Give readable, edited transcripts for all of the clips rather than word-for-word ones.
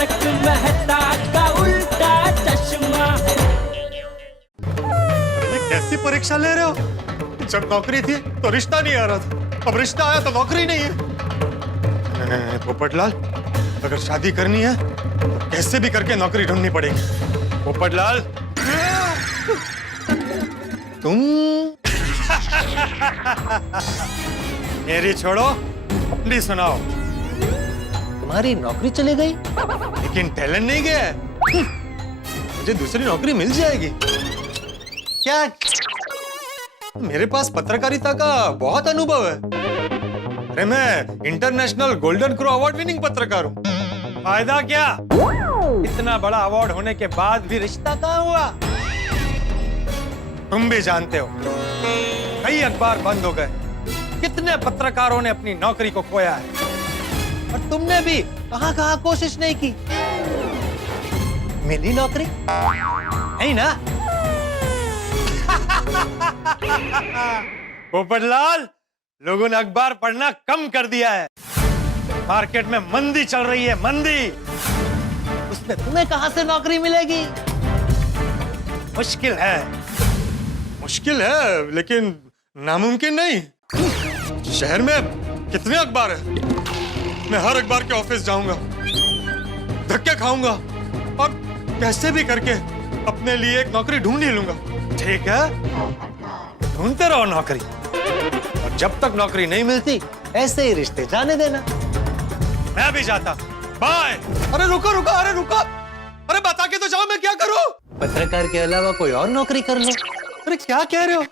तारक मेहता का उल्टा चश्मा। ये कैसी परीक्षा ले रहे हो? जब नौकरी थी तो रिश्ता नहीं आ रहा था, अब रिश्ता आया तो नौकरी नहीं है। नहीं, पोपटलाल, अगर शादी करनी है तो कैसे भी करके नौकरी ढूंढनी पड़ेगी। पोपटलाल, तुम मेरी छोड़ो, अपनी सुनाओ। तुम्हारी नौकरी चली गई, लेकिन टैलेंट नहीं गया है। मुझे दूसरी नौकरी मिल जाएगी। क्या? मेरे पास पत्रकारिता का बहुत अनुभव है। अरे मैं international golden crow award winning पत्रकार हूँ। फायदा क्या? इतना बड़ा अवार्ड होने के बाद भी रिश्ता कहाँ हुआ? तुम भी जानते हो, कई अखबार बंद हो गए, कितने पत्रकारों ने अपनी नौकरी को खोया है, और तुमने भी कहां कोशिश नहीं की। मिली नौकरी नहीं ना? पोपटलाल, लोगों ने अखबार पढ़ना कम कर दिया है। मार्केट में मंदी चल रही है, मंदी। उसमें तुम्हें कहां से नौकरी मिलेगी? मुश्किल है, मुश्किल है, लेकिन नामुमकिन नहीं। शहर में कितने अखबार हैं? मैं हर अखबार के ऑफिस जाऊंगा, धक्के खाऊंगा और कैसे भी करके अपने लिए एक नौकरी ढूंढ ही लूंगा। ठीक है, ढूंढते रहो नौकरी, और जब तक नौकरी नहीं मिलती ऐसे ही रिश्ते जाने देना। मैं भी जाता। बाय। अरे रुको रुको, अरे रुको, अरे बता के तो जाओ, मैं क्या करूं? पत्रकार के अलावा कोई और नौकरी कर लो। अरे क्या कह रहे हो?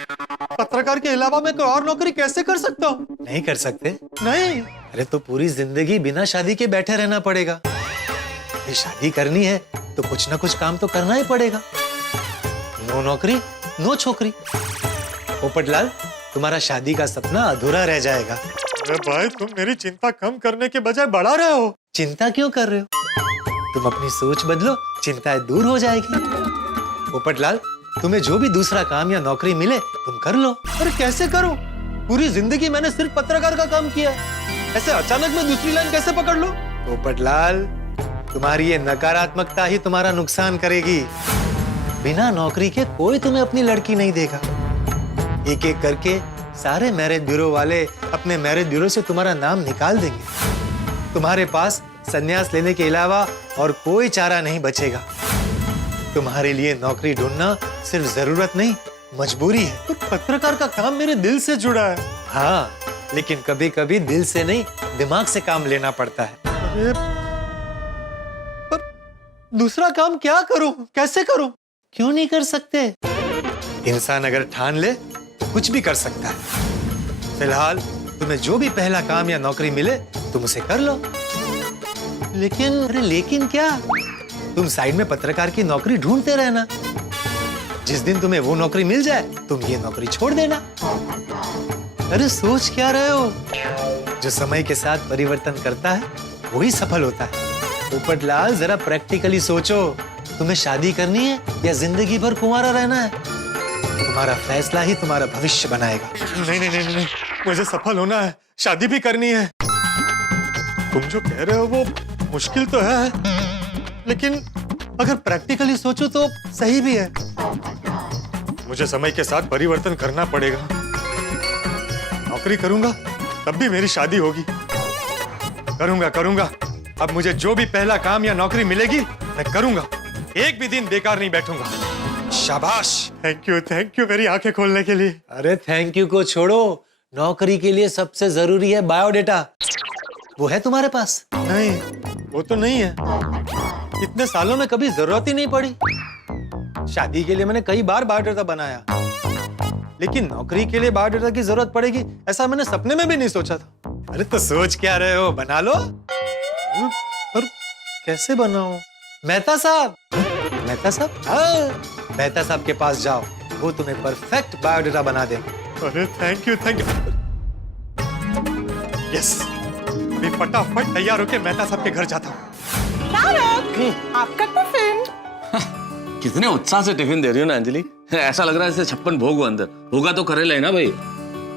पत्रकार के अलावा मैं कोई और नौकरी कैसे कर सकता हूँ? नहीं कर सकते? नहीं। अरे तो पूरी जिंदगी बिना शादी के बैठे रहना पड़ेगा। ये शादी करनी है तो कुछ ना कुछ काम तो करना ही पड़ेगा। नो नौकरी नो छोकरी। पोपटलाल, तुम्हारा शादी का सपना अधूरा रह जाएगा। अरे भाई, तुम मेरी चिंता कम करने के बजाय बढ़ा रहे हो। चिंता क्यों कर रहे हो? तुम अपनी सोच बदलो, चिंताएं दूर हो जाएगी। पोपटलाल, तुम्हें जो भी दूसरा काम या नौकरी मिले तुम कर लो। अरे कैसे करूं? पूरी जिंदगी मैंने सिर्फ पत्रकार का काम किया, ऐसे अचानक मैं दूसरी लाइन कैसे पकड़ लूं? पोपटलाल, तुम्हारी ये नकारात्मकता ही तुम्हारा नुकसान करेगी। बिना नौकरी के कोई तुम्हें अपनी लड़की नहीं देगा। एक एक करके सारे मैरिज ब्यूरो वाले अपने मैरिज ब्यूरो से तुम्हारा नाम निकाल देंगे। तुम्हारे पास संन्यास लेने के अलावा और कोई चारा नहीं बचेगा। तुम्हारे लिए नौकरी ढूंढना सिर्फ जरूरत नहीं, मजबूरी है। तो पत्रकार का काम मेरे दिल से जुड़ा है। हाँ, लेकिन कभी कभी दिल से नहीं, दिमाग से काम लेना पड़ता है। अरे पर दूसरा काम क्या करूं, कैसे करूं? क्यों नहीं कर सकते? इंसान अगर ठान ले तो कुछ भी कर सकता है। फिलहाल तुम्हें जो भी पहला काम या नौकरी मिले तुम उसे कर लो। लेकिन अरे लेकिन क्या? तुम साइड में पत्रकार की नौकरी ढूंढते रहना। जिस दिन तुम्हें वो नौकरी मिल जाए तुम ये नौकरी छोड़ देना। अरे सोच क्या रहे हो? जो समय के साथ परिवर्तन करता है वही सफल होता है। पोपटलाल, जरा प्रैक्टिकली सोचो। तुम्हें शादी करनी है या जिंदगी भर कुंवारा रहना है? तुम्हारा फैसला ही तुम्हारा भविष्य बनाएगा। नहीं नहीं नहीं नहीं, मुझे सफल होना है, शादी भी करनी है। तुम जो कह रहे हो वो मुश्किल तो है, लेकिन अगर प्रैक्टिकली सोचो तो सही भी है। मुझे समय के साथ परिवर्तन करना पड़ेगा। नौकरी करूंगा तब भी मेरी शादी होगी। करूंगा करूंगा। अब मुझे जो भी पहला काम या नौकरी मिलेगी मैं करूंगा। एक भी दिन बेकार नहीं बैठूंगा। शाबाश। थैंक यू मेरी आंखें खोलने के लिए। अरे थैंक यू को छोड़ो, नौकरी के लिए सबसे जरूरी है बायोडेटा। वो है तुम्हारे पास? नहीं, वो तो नहीं है। इतने सालों में कभी जरूरत ही नहीं पड़ी। शादी के लिए मैंने कई बार बायोडाटा बनाया, लेकिन नौकरी के लिए बायोडाटा की जरूरत पड़ेगी ऐसा मैंने सपने में भी नहीं सोचा था। अरे तो सोच क्या रहे हो, बना लो। पर कैसे बनाऊं? मेहता साहब, मेहता साहब, हाँ, मेहता साहब के पास जाओ, वो तुम्हें परफेक्ट बायोडाटा बना देंगे। अरे थैंक यू। यस, मैं फटाफट तैयार होकर मेहता साहब के घर जाता हूँ। आपका टिफिन। कितने उत्साह से टिफिन दे रही हो ना अंजलि, ऐसा लग रहा है जैसे 56 भोग हो अंदर। होगा तो करे लेना भाई,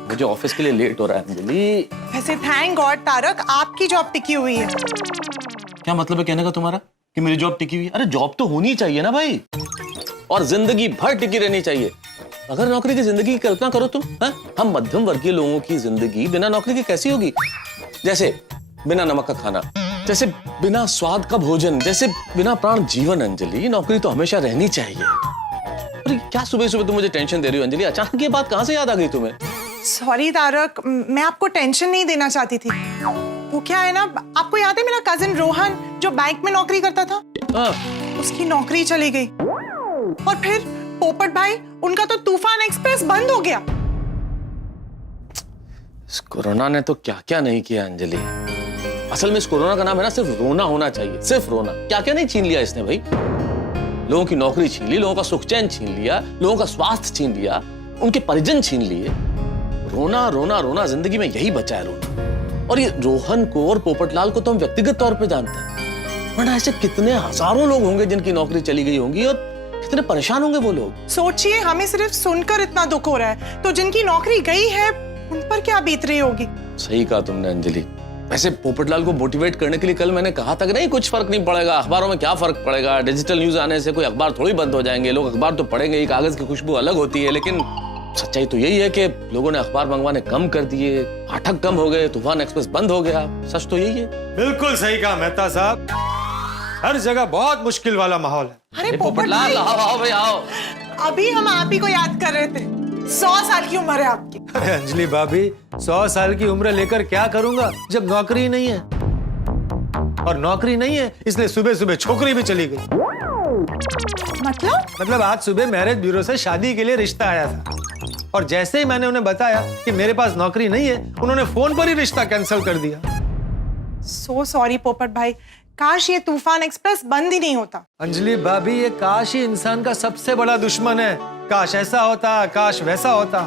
मुझे ऑफिस के लिए लेट हो रहा है अंजलि। वैसे थैंक गॉड तारक, आपकी जॉब टिकी हुई है। क्या मतलब है कहने का तुम्हारा? कि मेरी जॉब टिकी हुई है। अरे जॉब तो होनी चाहिए ना भाई, और जिंदगी भर टिकी रहनी चाहिए। अगर नौकरी की जिंदगी की कल्पना करो तुम, हम मध्यम वर्गीय लोगों की जिंदगी बिना नौकरी के कैसी होगी? जैसे बिना नमक का खाना, जैसे बिना स्वाद का भोजन, जैसे बिना प्राण जीवन। अंजलि, नौकरी तो हमेशा रहनी चाहिए। अरे क्या सुबह सुबह तुम मुझे टेंशन दे रही हो अंजलि? अचानक ये बात कहाँ से याद आ गई तुम्हें? सॉरी तारक, मैं आपको टेंशन नहीं देना चाहती थी। वो क्या है ना, आपको याद है मेरा कजिन रोहन जो बैंक में नौकरी करता था? हाँ। उसकी नौकरी चली गई, और फिर पोपट भाई, उनका तो तूफान एक्सप्रेस बंद हो गया। इस कोरोना ने तो क्या क्या नहीं किया अंजलि। असल में इस कोरोना का नाम है ना सिर्फ रोना होना चाहिए, सिर्फ रोना। क्या क्या नहीं छीन लिया इसने भाई। लोगों की नौकरी छीन ली, लोगों का सुख चैन छीन लिया, लोगों का स्वास्थ्य छीन लिया, उनके परिजन छीन लिए। रोना रोना रोना, जिंदगी में यही बचा है, रोना। और ये रोहन को और पोपटलाल को तो हम व्यक्तिगत तौर पे जानते हैं, वरना ऐसे कितने हजारों लोग होंगे जिनकी नौकरी चली गई होंगी, और कितने परेशान होंगे वो लोग। सोचिए, हमें सिर्फ सुनकर इतना दुख हो रहा है, तो जिनकी नौकरी गई है उन पर क्या बीत रही होगी। सही कहा तुमने अंजलि। वैसे पोपटलाल को मोटिवेट करने के लिए कल मैंने कहा था कि नहीं कुछ फर्क नहीं पड़ेगा, अखबारों में क्या फर्क पड़ेगा, डिजिटल न्यूज आने से कोई अखबार थोड़ी बंद हो जाएंगे, लोग अखबार तो पढ़ेंगे ही, कागज की खुशबू अलग होती है। लेकिन सच्चाई तो यही है कि लोगों ने अखबार मंगवाने कम कर दिए, पाठक कम हो गए, तूफान एक्सप्रेस बंद हो गया। सच तो यही है। बिल्कुल सही कहा मेहता साहब, हर जगह बहुत मुश्किल वाला माहौल है। अरे पोपटलाल, आओ आओ भाई आओ। अभी हम आप ही को याद कर रहे थे। 100 साल की उम्र है आपकी। अरे अंजलि भाभी, 100 साल की उम्र लेकर क्या करूंगा जब नौकरी नहीं है? और नौकरी नहीं है इसलिए सुबह सुबह छोकरी भी चली गई। मतलब आज सुबह मैरिज ब्यूरो से शादी के लिए रिश्ता आया था, और जैसे ही मैंने उन्हें बताया कि मेरे पास नौकरी नहीं है, उन्होंने फोन पर ही रिश्ता कैंसिल कर दिया। सो सॉरी पोपट भाई, काश ये तूफान एक्सप्रेस बंद ही नहीं होता। अंजलि भाभी, ये काश ही इंसान का सबसे बड़ा दुश्मन है। काश ऐसा होता, काश वैसा होता।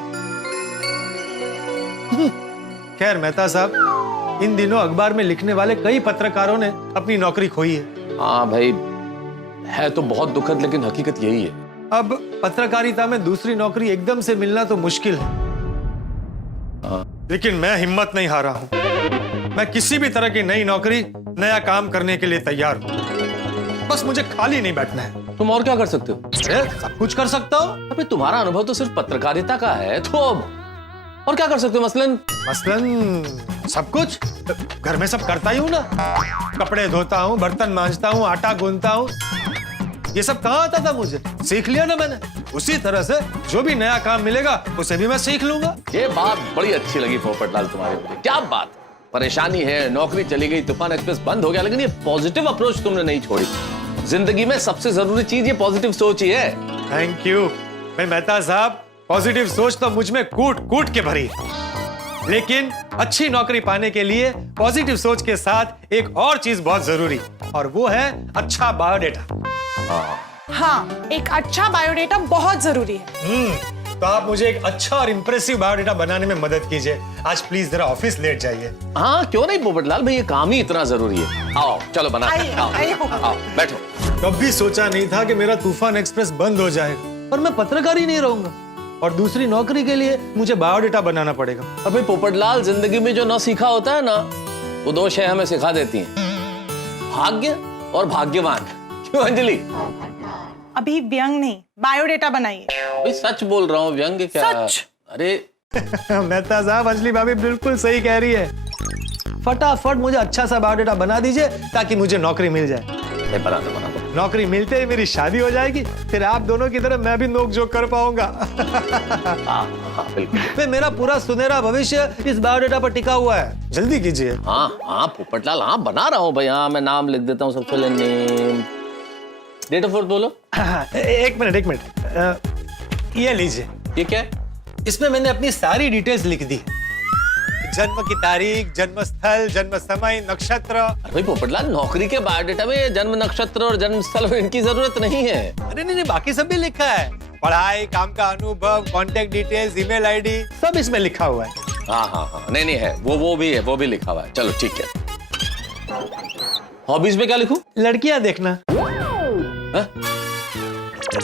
खैर मेहता साहब, इन दिनों अखबार में लिखने वाले कई पत्रकारों ने अपनी नौकरी खोई है। हाँ भाई, है तो बहुत दुखद, लेकिन हकीकत यही है। अब पत्रकारिता में दूसरी नौकरी एकदम से मिलना तो मुश्किल है। लेकिन मैं हिम्मत नहीं हारा हूं। मैं किसी भी तरह की नई नौकरी, नया काम करने के लिए तैयार हूं। बस मुझे खाली नहीं बैठना है। तुम और क्या कर सकते हो? अरे सब कुछ कर सकता हूँ। अबे तुम्हारा अनुभव तो सिर्फ पत्रकारिता का है, तो अब और क्या कर सकते हो? मसलन सब कुछ। घर में सब करता ही हूँ ना, कपड़े धोता हूँ, बर्तन मांजता हूँ, आटा गूंथता हूँ। ये सब कहाँ आता था मुझे? सीख लिया ना मैंने। उसी तरह से जो भी नया काम मिलेगा उसे भी मैं सीख लूंगा। ये बात बड़ी अच्छी लगी पोपटलाल तुम्हारी मुझे। क्या बात, परेशानी है, नौकरी चली गई, तूफान एक्सप्रेस बंद हो गया, लेकिन ये पॉजिटिव अप्रोच तुमने नहीं छोड़ी। जिंदगी में सबसे जरूरी चीज ये पॉजिटिव सोच ही है। Thank you. मैं मेहता साहब, पॉजिटिव सोच तो मुझ में कूट कूट के भरी, लेकिन अच्छी नौकरी पाने के लिए पॉजिटिव सोच के साथ एक और चीज बहुत जरूरी, और वो है अच्छा बायोडेटा। हाँ, एक अच्छा बायोडेटा बहुत जरूरी है। तो आप मुझे एक अच्छा और इंप्रेसिव बायोडेटा बनाने में मदद कीजिए। आज प्लीज जरा ऑफिस लेट जाइए। हाँ क्यों नहीं पोपटलाल भाई, ये काम ही इतना जरूरी है। आओ चलो बना, आओ बैठो। कभी सोचा नहीं था कि मेरा तूफान एक्सप्रेस बंद हो जाएगा और मैं पत्रकार ही नहीं रहूंगा, और दूसरी नौकरी के लिए मुझे बायोडेटा बनाना पड़ेगा। अबे पोपटलाल, जिंदगी में जो न सीखा होता है ना, वो दो शय हमें सिखा देती हैं, भाग्य और भाग्यवान। क्यों अंजलि? अभी व्यंग नहीं, बायोडेटा बनाइए। भाई सच बोल रहा हूँ, व्यंग्य क्या? सच। अरे मेहता साहब, अंजलि भाभी बिल्कुल सही कह रही है। फटाफट मुझे अच्छा सा बायोडेटा बना दीजिए ताकि मुझे नौकरी मिल जाए। बना दो। नौकरी मिलते ही मेरी शादी हो जाएगी, फिर आप दोनों की तरह मैं भी नोक झोंक कर पाऊंगा। हाँ बिल्कुल। मेरा पूरा सुनहरा भविष्य इस बायोडेटा पर टिका हुआ है। जल्दी कीजिए। हाँ पोपटलाल, हाँ बना रहा हूँ भाई। हाँ मैं नाम लिख देता हूँ सबसे पहले। नेम, डेट ऑफ बर्थ बोलो। एक मिनट, ये लीजिए। ये क्या है? इसमें मैंने अपनी सारी डिटेल्स लिख दी। जन्म की तारीख, जन्म स्थल, जन्म समय, नक्षत्र। अरे भाई पोपटलाल, नौकरी के बायोडेटा में जन्म नक्षत्र और जन्म स्थल इनकी जरूरत नहीं है। अरे नहीं, बाकी सब भी लिखा है। पढ़ाई, काम का अनुभव, कांटेक्ट डिटेल्स, ईमेल आईडी, सब इसमें लिखा हुआ है। हाँ नहीं है, वो भी है, वो भी लिखा हुआ है। चलो ठीक है। हॉबीज में क्या लिखूं? लड़कियां देखना। हाँ?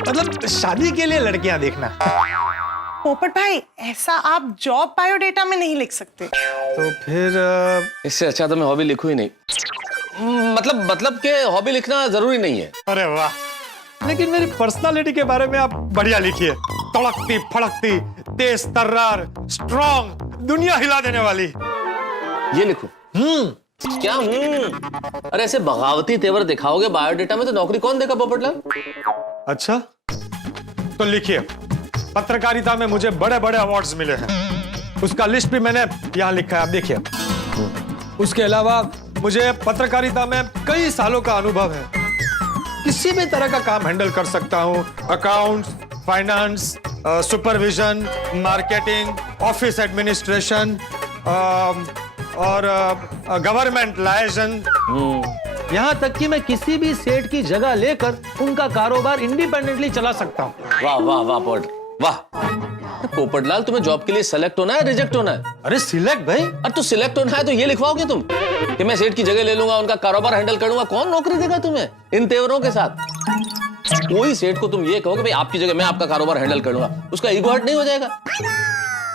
मतलब शादी के लिए लड़कियां देखना। पोपट भाई, ऐसा आप जॉब बायोडेटा में नहीं लिख सकते। तो फिर इससे अच्छा तो मैं हॉबी लिखूं ही नहीं। मतलब के हॉबी लिखना जरूरी नहीं है। अरे वाह, लेकिन मेरी पर्सनालिटी के बारे में आप बढ़िया लिखिए। तड़कती फड़कती, तेज तर्रार, स्ट्रॉन्ग, दुनिया हिला देने वाली। ये लिखो। क्या अरे ऐसे बगावती तेवर दिखाओगे बायोडेटा में तो नौकरी कौन देगा पोपटलाल? अच्छा, तो लिखिए, पत्रकारिता में मुझे बड़े बड़े अवार्ड्स मिले हैं, उसका लिस्ट भी मैंने यहाँ लिखा है, आप देखिए। उसके अलावा मुझे पत्रकारिता में कई सालों का अनुभव है, किसी भी तरह का काम हैंडल कर सकता हूँ। Accounts, finance, supervision, marketing, office administration और गवर्नमेंट लाइसेंस। यहाँ तक कि मैं किसी भी सेठ की जगह लेकर उनका कारोबार इंडिपेंडेंटली चला सकता हूँ। वाह वाह वाह पोपट, वाह। पोपटलाल, तुम्हें जॉब के लिए सेलेक्ट होना है, रिजेक्ट होना है? अरे सिलेक्ट भाई। अरे तो सिलेक्ट होना है तो ये लिखवाओगे तुम कि मैं सेठ की जगह ले लूंगा, उनका कारोबार हैंडल करूंगा? कौन नौकरी देगा तुम्हें इन तेवरों के साथ? कोई सेठ को तुम ये कहोगे भाई आपकी जगह मैं आपका कारोबार हैंडल करूंगा, उसका ईगो हर्ट नहीं हो जाएगा?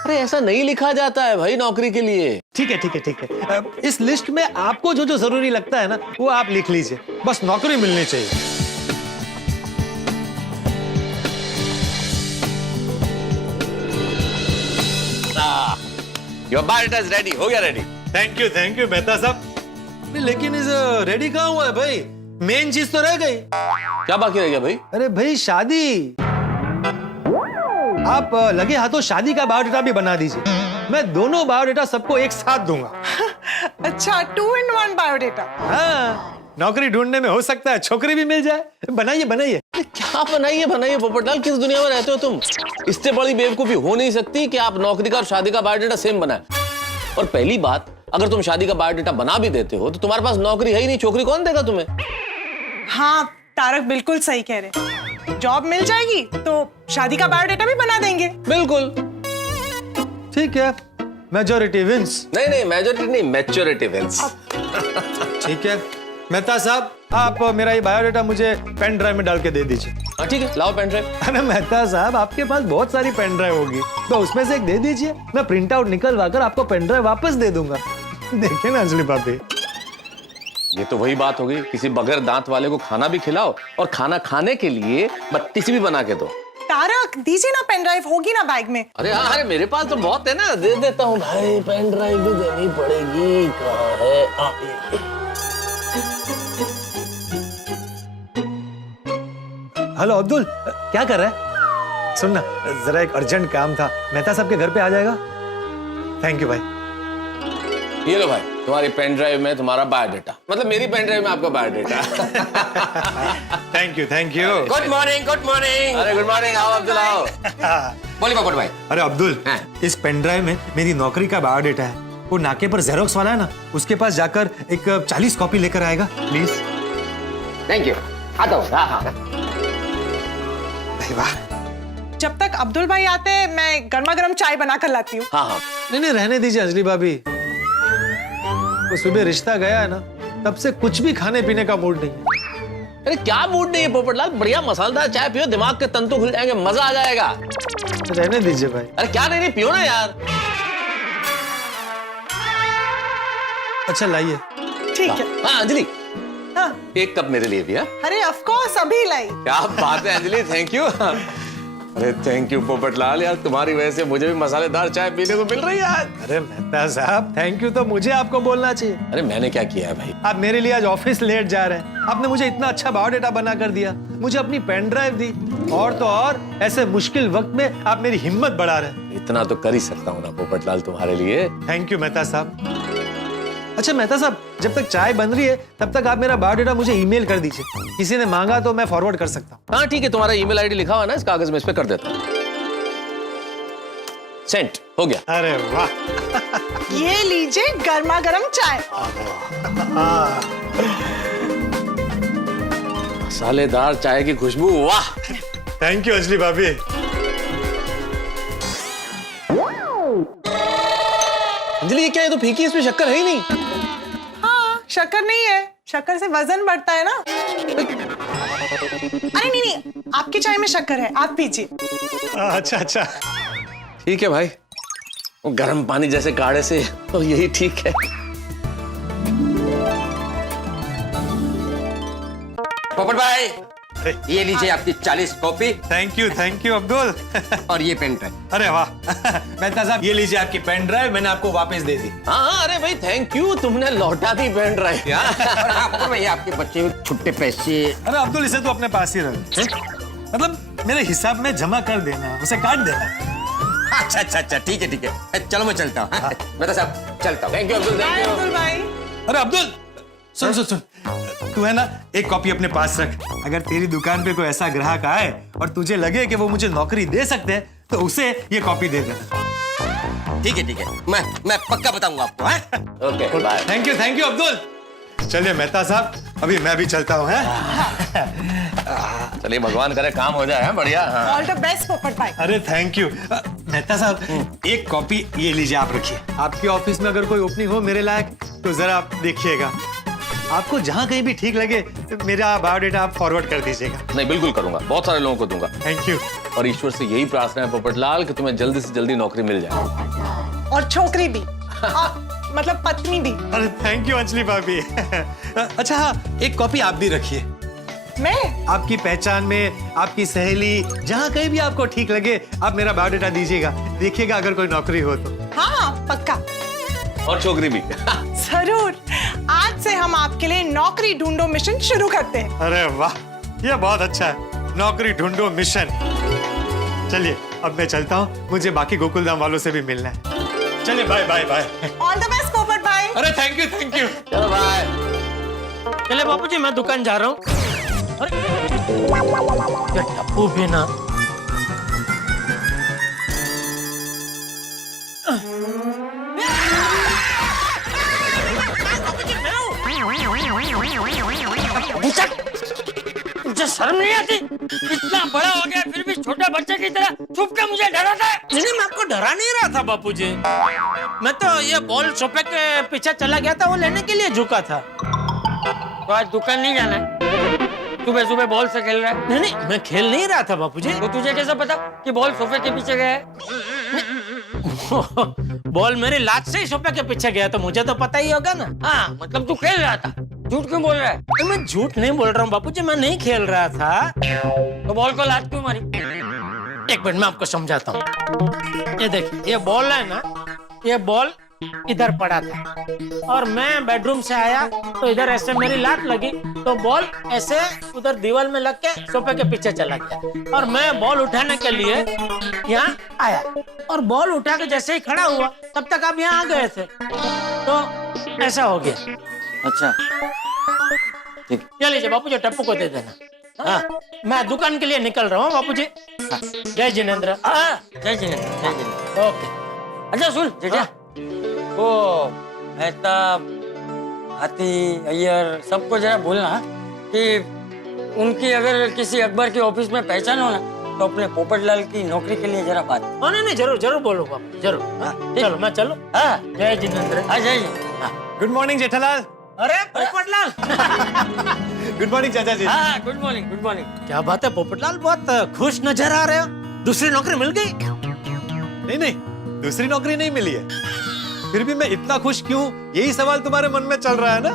अरे ऐसा नहीं लिखा जाता है भाई नौकरी के लिए। ठीक है ठीक है ठीक है, इस लिस्ट में आपको जो जो जरूरी लगता है ना वो आप लिख लीजिए, बस नौकरी मिलनी चाहिए। योर बायोडेटा इज रेडी, हो गया रेडी। थैंक यू मेहता साहब। लेकिन इस रेडी कहाँ हुआ है भाई? मेन चीज तो रह गई। क्या बाकी रह गया भाई? अरे भाई शादी, आप लगे हाथों शादी का बायोडेटा भी बना दीजिए। मैं दोनों बायोडेटा सबको एक साथ दूंगा। अच्छा, 2 in 1 बायोडेटा। हाँ, नौकरी ढूंढने में हो सकता है छोकरी भी मिल जाए। बनाइए बनाइए। क्या बनाइए पोपटलाल, किस दुनिया में रहते हो तुम? इससे बड़ी बेवकूफी हो नहीं सकती कि आप नौकरी का और शादी का बायोडेटा सेम बनाए। और पहली बात, अगर तुम शादी का बायोडेटा बना भी देते हो तो तुम्हारे पास नौकरी है ही नहीं, छोकरी कौन देगा तुम्हें? हाँ, तारक बिल्कुल सही कह रहे। जॉब मिल जाएगी तो शादी का बायोडेटा भी बना देंगे। बिल्कुल ठीक है, मेजॉरिटी विंस। नहीं, मेजॉरिटी नहीं, मैच्योरिटी विंस। ठीक है मेहता साहब, आप मेरा ये बायोडेटा मुझे पेन ड्राइव में डाल के दे दीजिए। हाँ ठीक है, लाओ पेन ड्राइव। अरे मेहता साहब, आपके पास बहुत सारी पेन ड्राइव होगी, तो उसमें से एक दे दीजिए, मैं प्रिंट आउट निकलवा कर आपको पेन ड्राइव वापस दे दूंगा। देखिए ना अंजलि भाभी, ये तो वही बात हो गई, किसी बगैर दांत वाले को खाना भी खिलाओ और खाना खाने के लिए बत्तीसी भी बना के दो। तारक दीजिए ना, पेन ड्राइव होगी ना बैग में। अरे हाँ, अरे मेरे पास तो बहुत है ना, दे देता हूँ भाई। पेन ड्राइव भी देनी पड़ेगी। कहाँ है? हेलो अब्दुल, क्या कर रहा है? सुनना, जरा एक अर्जेंट काम था, मेहता साहब के घर पे आ जाएगा? थैंक यू भाई। ये लो भाई, तुम्हारी पेन ड्राइव में तुम्हारा बायोडेटा, मतलब मेरी पेन ड्राइव में आपका biodata. Thank you. Good morning, good morning. अरे गुड मॉर्निंग, आओ अब्दुल आओ। बोलिए पोपट भाई। अरे अब्दुल, हाँ। इस पेन ड्राइव में मेरी नौकरी का बायोडेटा है, वो नाके पर जेरोक्स वाला है ना, उसके पास जाकर एक 40 कॉपी लेकर आएगा प्लीज। थैंक यू, आता हूँ। हाँ हाँ। वाह, जब तक अब्दुल भाई आते हैं मैं गर्मा गर्म चाय बनाकर लाती हूँ। हाँ, नहीं रहने दीजिए अंजलि भाभी, वो सुबह रिश्ता गया है ना, तब से कुछ भी खाने पीने का मूड नहीं है। अरे क्या मूड नहीं है पोपटलाल, बढ़िया मसालेदार चाय पियो, दिमाग के तंतु खुल जाएंगे, मजा आ जाएगा। रहने दीजिए भाई। अरे क्या नहीं पियो ना यार। अच्छा लाइए। ठीक है। हाँ अंजलि, हाँ। एक कप मेरे लिए भी। हाँ अरे ऑफ कोर्स, अभी लाई। क्या बात है अंजलि, थैंक यू। अरे थैंक यू पोपटलाल, यार तुम्हारी वजह से मुझे भी मसालेदार चाय पीने को मिल रही है आज। अरे मेहता साहब, थैंक यू तो मुझे आपको बोलना चाहिए। अरे मैंने क्या किया है भाई? आप मेरे लिए आज ऑफिस लेट जा रहे हैं, आपने मुझे इतना अच्छा बायोडेटा बना कर दिया, मुझे अपनी पेन ड्राइव दी, और तो और ऐसे मुश्किल वक्त में आप मेरी हिम्मत बढ़ा रहे हैं। इतना तो कर ही सकता हूँ ना पोपटलाल तुम्हारे लिए। थैंक यू मेहता साहब। अच्छा मेहता साहब, जब तक चाय बन रही है तब तक आप मेरा बायोडेटा मुझे ईमेल कर दीजिए, किसी ने मांगा तो मैं फॉरवर्ड कर सकता हूँ। हाँ ठीक है, तुम्हारा ईमेल आईडी लिखा हुआ ना इस कागज में, इस पे कर देता हूँ। सेंट हो गया। अरे वाह। ये लीजिए गर्मा गर्म चाय। मसालेदार चाय की खुशबू, वाह। थैंक यू अंजलि भाभी। अंजलि ये क्या है, तो फीकी, इसमें शक्कर है ही नहीं। हाँ, शक्कर नहीं है, शक्कर से वजन बढ़ता है ना। अरे नहीं, आपकी चाय में शक्कर है, आप पीजिए। अच्छा। ठीक है भाई, वो गर्म पानी जैसे काढ़े से तो यही ठीक है। पोपट भाई अरे ये लीजिए आपकी 40 कॉपी थैंक यू अब्दुल। और ये पेन ड्राइव। अरे वाह मेहता साहब ये लीजिए आपकी पेन ड्राइव, मैंने आपको वापस दे दी। हाँ अरे भाई थैंक यू, तुमने लौटा दी पेन ड्राइव। और आपको भैया आपके बच्चे छुट्टे पैसे। अरे अब्दुल इसे तो अपने पास ही रख, मतलब मेरे हिसाब में जमा कर देना, उसे काट देना। अच्छा ठीक है चलो मैं चलता हूँ। मैं तो साहब चलता हूँ। Thank you Abdul, bye thank Abdul भाई। अरे अब्दुल सुन, तू है ना एक कॉपी अपने पास रख। अगर तेरी दुकान पे कोई ऐसा ग्राहक आए और तुझे लगे कि वो मुझे नौकरी दे सकते हैं तो उसे ये कॉपी दे देना। ठीक है मैं पक्का बताऊंगा आपको। You. Okay bye. Thank you Abdul. चलिए मेहता साहब अभी मैं भी चलता हूँ। चलिए भगवान करे काम हो जाए। हाँ, बढ़िया। हाँ। ऑल द बेस्ट पोपट भाई। अरे थैंक यू मेहता साहब, एक कॉपी ये लीजिए आप रखिए। आपके ऑफिस में अगर कोई ओपनिंग हो मेरे लायक तो जरा आप देखिएगा। आपको जहाँ कहीं भी ठीक लगे मेरा बायोडेटा आप फॉरवर्ड कर दीजिएगा। नहीं बिल्कुल करूंगा, बहुत सारे लोगों को दूंगा। Thank you. और ईश्वर से यही प्रार्थना है पोपटलाल कि तुम्हें जल्दी से जल्दी नौकरी मिल जाए। और छोकरी भी मतलब पत्नी भी। अरे थैंक यू अंजलि भाभी। अच्छा हाँ, एक कॉपी आप भी रखिए। मैं आपकी पहचान में आपकी सहेली जहाँ कहीं भी आपको ठीक लगे आप मेरा बायोडेटा दीजिएगा, देखिएगा अगर कोई नौकरी हो तो। हाँ पक्का और छोकरी भी। जरूर। आज से हम आपके लिए नौकरी ढूंढो मिशन शुरू करते हैं। अरे वाह ये बहुत अच्छा है, नौकरी ढूंढो मिशन। चलिए अब मैं चलता हूँ, मुझे बाकी गोकुलधाम वालों से भी मिलना है। चलिए bye bye bye. All the best Popat भाई। अरे थैंक यू। चलो बाय। चले बापू जी मैं दुकान जा रहा हूँ। अरे ये टप्पू भी ना। मुझे शर्म नहीं आती? इतना बड़ा हो गया फिर भी छोटा बच्चे की तरह छुप के मुझे डराता है। नहीं मैं आपको डरा नहीं रहा था बापू जी, मैं तो ये बॉल सोफे के पीछे चला गया था, वो लेने के लिए झुका था। तो आज दुकान नहीं जाना है? सुबह सुबह बॉल से खेल रहा है? नहीं मैं खेल नहीं रहा था बापू जी। तो तुझे कैसे पता कि बॉल सोफे के पीछे गया है? बॉल मेरी लात से ही सोफे के पीछे गया तो मुझे तो पता ही होगा ना। हाँ मतलब तू खेल रहा था, झूठ क्यों बोल रहा है? मैं झूठ नहीं बोल रहा हूँ बापू जी, मैं नहीं खेल रहा था। तो बॉल को लात क्यों मारी? एक मिनट मैं आपको समझाता हूँ। ये देखिए ये बॉल है ना, ये बॉल इधर पड़ा था और मैं बेडरूम से आया तो इधर ऐसे मेरी लात लगी तो बॉल ऐसे उधर दीवार में लग के सोफे के पीछे चला गया और मैं बॉल उठाने के लिए यहाँ आया और बॉल उठा के जैसे ही खड़ा हुआ तब तक आप यहाँ आ गए थे, तो ऐसा हो गया। अच्छा ठीक, चलिए बापू जी टप्पू को दे देना। हाँ मैं दुकान के लिए निकल रहा हूँ बापू जी। हाँ, जय जिनेंद्र। हाँ जय जिनेंद्र। ओके। अच्छा सुन जेठा, वो मेहता हाथी अय्यर सबको जरा बोलना कि उनकी अगर किसी अकबर के ऑफिस में पहचान हो ना तो अपने पोपटलाल की नौकरी के लिए जरा बात। हाँ नहीं जरूर जरूर बोलूंगा जरूर। चलो मैं चलो। हाँ जय जिनेंद्र। हाँ जय जी। Good morning Jethalal. अरे पोपटलाल। गुड मॉर्निंग चाचा जी। हाँ गुड मॉर्निंग गुड मॉर्निंग। क्या बात है पोपटलाल, बहुत खुश नजर आ रहे हो। दूसरी नौकरी मिल गई? नहीं दूसरी नौकरी नहीं मिली है, फिर भी मैं इतना खुश क्यों, यही सवाल तुम्हारे मन में चल रहा है ना।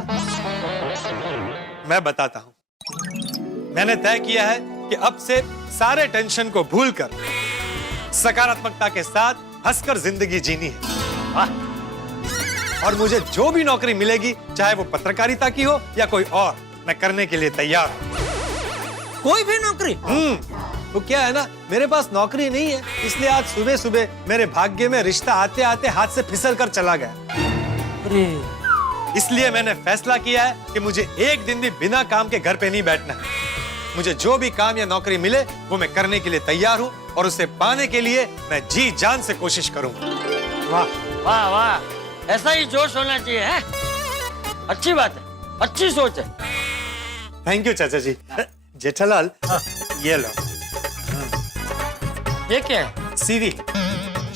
मैं बताता हूं। मैंने तय किया है कि अब से सारे टेंशन को भूलकर सकारात्मकता के साथ हंसकर जिंदगी जीनी है। और मुझे जो भी नौकरी मिलेगी, चाहे वो पत्रकारिता की हो या कोई और, मैं करने के लिए तैयार हूं। कोई भी नौकरी? तो क्या है ना, मेरे पास नौकरी नहीं है, इसलिए आज सुबह सुबह मेरे भाग्य में रिश्ता आते आते हाथ से फिसल कर चला गया। इसलिए मैंने फैसला किया है कि मुझे एक दिन भी बिना काम के घर पे नहीं बैठना है। मुझे जो भी काम या नौकरी मिले वो मैं करने के लिए तैयार हूँ और उसे पाने के लिए मैं जी जान से कोशिश करूंगा। वाह वाह वाह, ऐसा ही जोश होना चाहिए है? अच्छी बात है, अच्छी सोच है। थैंक यू चाचा जी। जेठालाल ये लो। ये क्या है? सीवी।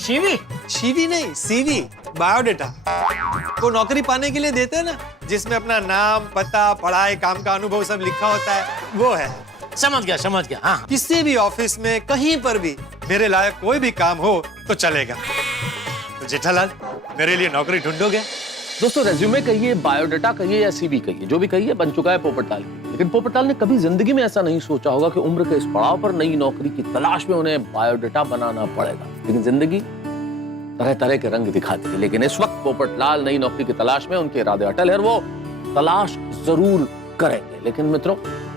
शिवी? सीवी नहीं, सीवी बायोडेटा। को नौकरी पाने के लिए देते हैं ना, जिसमें अपना नाम, पता, पढ़ाई, काम का अनुभव सब लिखा होता है, वो है। समझ गया। हाँ किसी भी ऑफिस में कहीं पर भी मेरे लायक कोई भी काम हो तो चलेगा। तो जेठालाल मेरे लिए नौकरी ढूंढोगे? दोस्तों रेज्यूमे कहिए, बायोडाटा कहिए या सीवी कहिए, जो भी कहिए बन चुका है पोपटलाल के लिए। लेकिन पोपटलाल ने कभी जिंदगी में ऐसा नहीं सोचा होगा कि उम्र के इस पड़ाव पर नई नौकरी की तलाश में उन्हें बायोडाटा बनाना पड़ेगा। लेकिन जिंदगी तरह तरह के रंग दिखाती है। लेकिन इस वक्त पोपटलाल नई नौकरी की तलाश में, उनके इरादे अटल है और वो तलाश जरूर करेंगे। लेकिन मित्रों,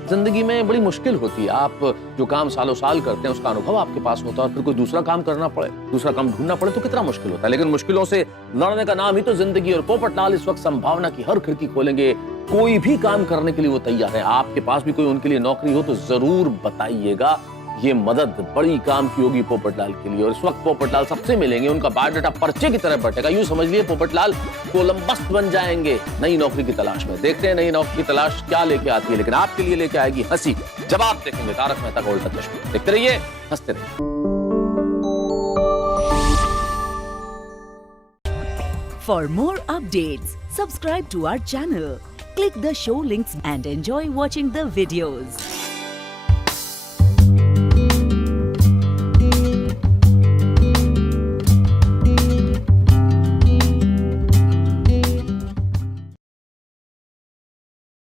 जिंदगी में बड़ी मुश्किल होती है। आप जो काम सालों साल करते हैं उसका अनुभव आपके पास होता है और फिर कोई दूसरा काम करना पड़े, दूसरा काम ढूंढना पड़े तो कितना मुश्किल होता है। लेकिन मुश्किलों से लड़ने का नाम ही तो जिंदगी, और पोपटलाल इस वक्त संभावना की हर खिड़की खोलेंगे। कोई भी काम करने के लिए वो तैयार है। आपके पास भी कोई उनके लिए नौकरी हो तो जरूर बताइएगा। ये मदद बड़ी काम की होगी पोपटलाल के लिए। और इस वक्त पोपटलाल सबसे मिलेंगे, उनका बायोडाटा पर्चे की तरह बटेगा। यूं समझ लिए पोपटलाल कोलंबस बन जाएंगे नई नौकरी की तलाश में। देखते हैं नई नौकरी की तलाश क्या लेके आती है। लेकिन आपके लिए लेके आएगी हंसी, जब आप देखेंगे तारक मेहता का उल्टा चश्मा। देखते रहिए, हंसते रहिए। For more updates, subscribe to our channel, click the show links and enjoy watching the videos.